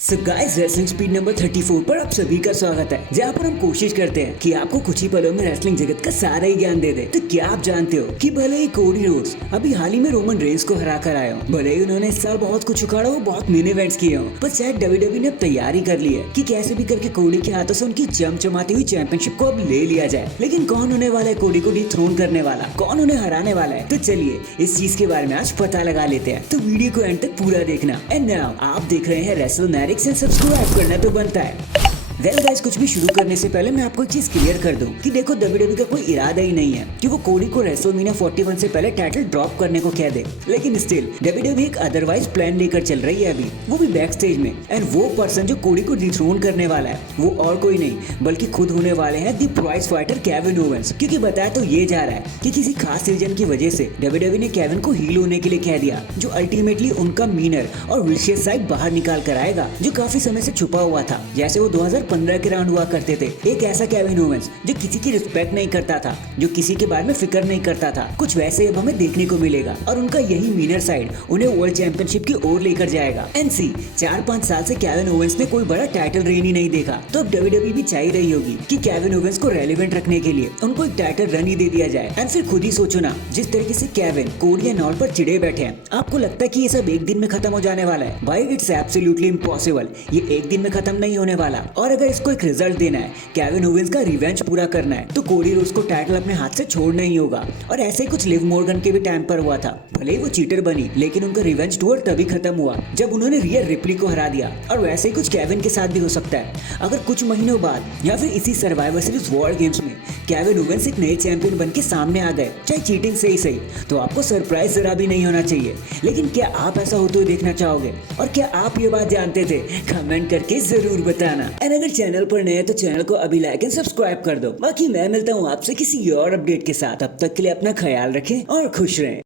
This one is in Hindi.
So guys, wrestling speed number 34 पर आप सभी का स्वागत है, जहाँ पर हम कोशिश करते हैं कि आपको कुछ ही पलों में रेसलिंग जगत का सारा ही ज्ञान दे दे। तो क्या आप जानते हो कि भले ही कोडी रोड्स अभी हाल ही में रोमन रेंस को हरा कर आए हो, भले ही उन्होंने इस साल बहुत कुछ उखाड़ा हो, बहुत मेन इवेंट्स किए हो, पर शायद डब्ल्यूडब्ल्यूई ने अब तैयारी कर ली है कि कैसे भी करके कोडी के हाथों से उनकी चमचमाती हुई चैंपियनशिप को अब ले लिया जाए। लेकिन कौन होने वाला है कोडी को डिथ्रोन करने वाला, कौन उन्हें हराने वाला है? तो चलिए इस चीज के बारे में आज पता लगा लेते हैं। तो वीडियो को एंड तक पूरा देखना। एंड नाउ आप देख रहे हैं रेसलमैनिक्स एंड सब्सक्राइब करना तो बनता है। वेल गाइस, कुछ भी शुरू करने से पहले मैं आपको एक चीज क्लियर कर दूं कि देखो, डब्ल्यूडब्ल्यूई का कोई इरादा ही नहीं है कि वो कोडी को रेसलमेनिया 41 से पहले टाइटल ड्रॉप करने को कह दे। लेकिन स्टिल डब्ल्यूडब्ल्यूई एक अदरवाइज प्लान लेकर चल रही है अभी, वो भी बैक स्टेज में। एंड वो पर्सन जो कोडी को डिथ्रोन करने वाला है वो और कोई नहीं बल्कि खुद होने वाले हैं दी प्राइज फाइटर केविन ओवेंस। क्योंकि बताया तो ये जा रहा है कि किसी खास रीजन की वजह से डब्ल्यूडब्ल्यूई ने केविन को हील होने के लिए कह दिया, जो अल्टीमेटली उनका मीनर और विशियस साइड बाहर निकाल कर आएगा, जो काफी समय से छुपा हुआ था, जैसे वो 2015 के राउंड हुआ करते थे। एक ऐसा केविन ओवेंस जो किसी की रिस्पेक्ट नहीं करता था, जो किसी के बारे में फिक्र नहीं करता था, कुछ वैसे अब हमें देखने को मिलेगा। और उनका यही मीनर साइड उन्हें वर्ल्ड चैंपियनशिप की ओर लेकर जाएगा। एनसी 4-5 साल से केविन ओवेंस ने कोई बड़ा टाइटल रेन ही नहीं देखा, तो अब डब्ल्यूडब्ल्यूई भी चाह रही होगी कि केविन ओवेंस को रेलेवेंट रखने के लिए उनको एक टाइटल रन ही दे दिया जाए। एंड फिर खुद ही सोचो ना, जिस तरीके से केविन कोडी एंड ऑल पर चिड़े बैठे हैं, आपको लगता है कि ये सब एक दिन में खत्म हो जाने वाला है? भाई इट्स एब्सोल्युटली इम्पॉसिबल। ये एक दिन में खत्म नहीं होने वाला। और अगर इसको एक रिजल्ट देना है, केविन ओवेंस का रिवेंज पूरा करना है, तो कोडी रोड्स को टाइटल अपने हाथ से छोड़ना ही होगा। और ऐसे ही कुछ लिव मॉर्गन के भी टाइम पर हुआ था। भले ही वो चीटर बनी, लेकिन उनका रिवेंज टूर तभी खत्म हुआ जब उन्होंने रियर रिप्ली को हरा दिया। और वैसे ही कुछ केविन के साथ भी हो सकता है। अगर कुछ महीनों बाद या फिर इसी सर्वाइवर सीरीज वर्ल्ड गेम्स में केविन ओवेंस एक नए चैंपियन बन के सामने आ गए, चाहे चीटिंग से ही सही, तो आपको सरप्राइज जरा भी नहीं होना चाहिए। लेकिन क्या आप ऐसा होते हुए देखना चाहोगे? और क्या आप ये बात जानते थे? कमेंट करके जरूर बताना। एंड अगर चैनल पर नए हैं तो चैनल को अभी लाइक एंड सब्सक्राइब कर दो। बाकी मैं मिलता हूँ आपसे किसी और अपडेट के साथ। अब तक के लिए अपना ख्याल रखें और खुश रहें।